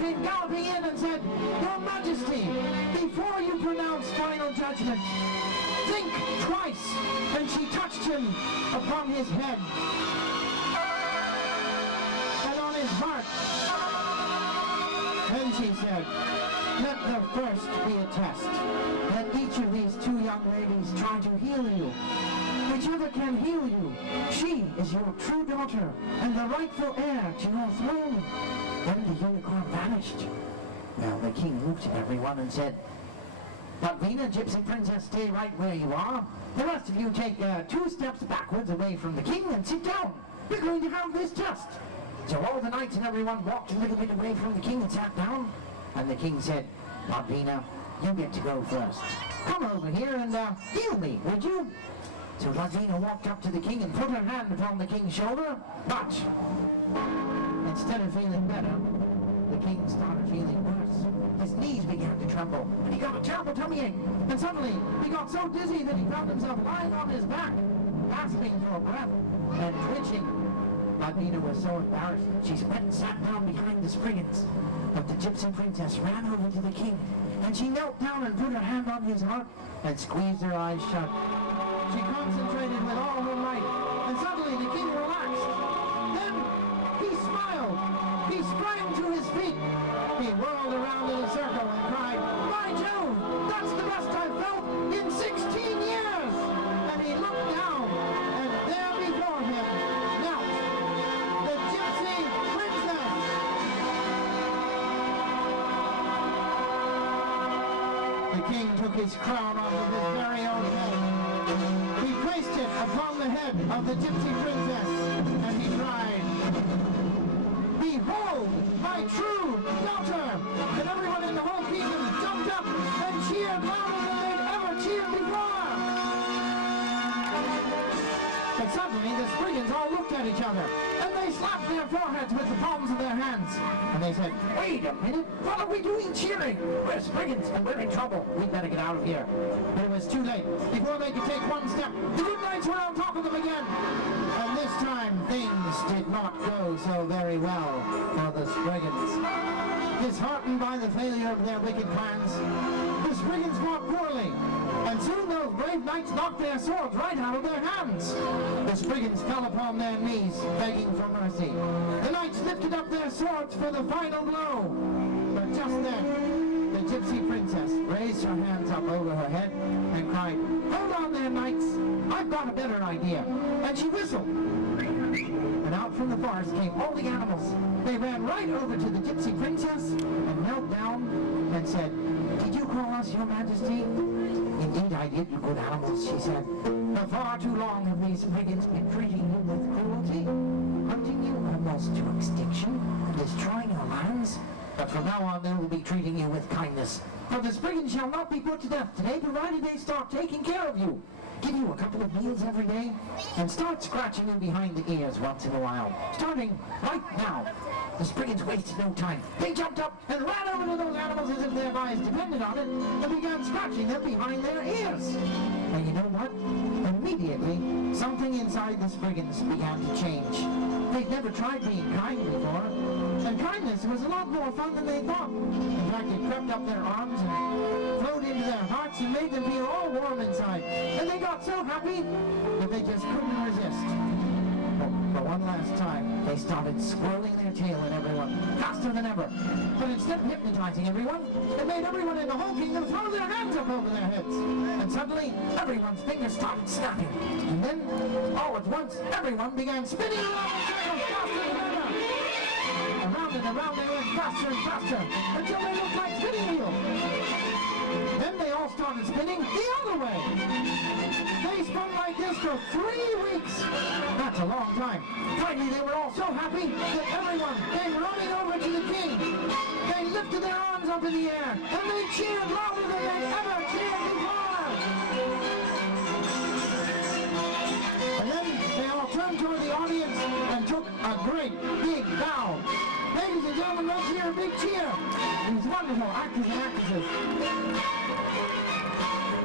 came galloping in and said, "Your Majesty, before you pronounce final judgment, think twice." And she touched him upon his head and on his heart. Then she said, "Let the first be a test. Let each of these two young ladies try to heal you. Whichever can heal you, she is your true daughter and the rightful heir to your throne." Then the unicorn vanished. Well, the king looked at everyone and said, "Budwina, Gypsy Princess, stay right where you are. The rest of you take 2 steps backwards away from the king and sit down. We're going to have this test." So all the knights and everyone walked a little bit away from the king and sat down. And the king said, "Budwina, you get to go first. Come over here and heal me, would you?" So Budwina walked up to the king and put her hand upon the king's shoulder. But instead of feeling better, the king started feeling worse. His knees began to tremble, and he got a terrible tummy ache. And suddenly, he got so dizzy that he found himself lying on his back, gasping for breath and twitching. Budwina was so embarrassed, she went and sat down behind the Spriggans. But the Gypsy Princess ran over to the king, and she knelt down and put her hand on his heart and squeezed her eyes shut. She concentrated with all her might, and suddenly the king relaxed. Then he smiled. He sprang to his feet. He whirled around in a circle and cried, "By Jove, that's the best I've felt in 16 years!" And he looked down, and there before him knelt the Gypsy Princess. The king took his crown off of his very own head. He placed it upon the head of the Gypsy Princess, and he cried, "Behold, my true daughter!" And everyone in the whole kingdom jumped up and cheered louder than they'd ever cheered before. But suddenly the Spriggans all looked at each other, and they slapped their foreheads with the palms of their hands. And they said, "Wait a minute, what are we doing cheering? We're Spriggans and we're in trouble. We'd better get out of here." But it was too late. Before they could take one step, the good knights were on top of them again. And this time things did not go so very well for the Spriggans. Disheartened by the failure of their wicked plans, the Spriggans fought poorly, and soon those brave knights knocked their swords right out of their hands. The Spriggans fell upon their knees, begging for mercy. The knights lifted up their swords for the final blow. But just then, the Gypsy Princess raised her hands up over her head and cried, "Hold on there, knights, I've got a better idea." And she whistled. And out from the forest came all the animals. They ran right over to the Gypsy Princess and knelt down and said, "Did you call us, Your Majesty?" "Indeed I did, you good animals," she said. "For far too long have these Spriggans been treating you with cruelty, hunting you almost to extinction, and destroying your lands. But from now on they will be treating you with kindness. For the Spriggans shall not be put to death today, provided they start taking care of you. Give you a couple of meals every day, and start scratching you behind the ears once in a while, starting right now." The Spriggans wasted no time. They jumped up and ran over to those animals as if their lives depended on it, and began scratching them behind their ears. And you know what? Immediately, something inside the Spriggans began to change. They'd never tried being kind before, and kindness was a lot more fun than they thought. In fact, it crept up their arms and flowed into their hearts and made them feel all warm inside. And they got so happy that they just couldn't resist. For one last time, they started swirling their tail at everyone, faster than ever. But instead of hypnotizing everyone, it made everyone in the whole kingdom throw their hands up over their heads. And suddenly, everyone's fingers started snapping. And then, all at once, everyone began spinning around in circles faster than ever. Around and around they went faster and faster, until they looked like spinning wheels. Then they all started spinning the other way. They spun like this for 3 weeks. That's a long time. Finally, they were all so happy that everyone came running over to the king. They lifted their arms up in the air, and they cheered louder than they'd ever cheered before. And then they all turned toward the audience and took a great big bow. Ladies and gentlemen, let's hear a big cheer. These wonderful actors and actresses.